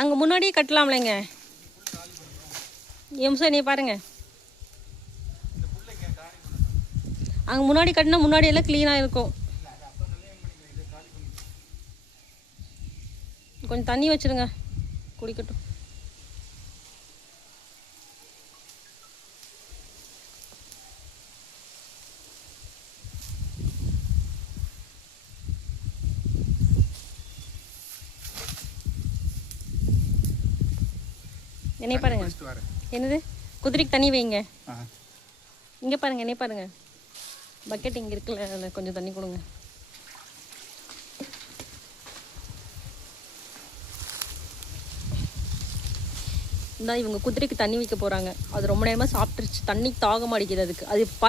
அங்கே முன்னாடியே கட்டலாம்லைங்க. எம்சா நீ பாருங்க, அங்கே முன்னாடி கட்டினா முன்னாடி எல்லாம் க்ளீனாக இருக்கும். கொஞ்சம் தண்ணி வச்சுருங்க, குடிக்கட்டும். என்னைய பாருங்க, என்னது குதிரைக்கு தண்ணி வைங்க. இங்கே பாருங்க, என்னைய பாருங்க, பக்கெட் இங்கே இருக்குல்ல, அதில் கொஞ்சம் தண்ணி கொடுங்க. இந்தா இவங்க குதிரைக்கு தண்ணி வைக்க போகிறாங்க. அது ரொம்ப நேரமாக சாப்பிட்டுருச்சு, தண்ணி தாகம் அடிக்குது அதுக்கு. அது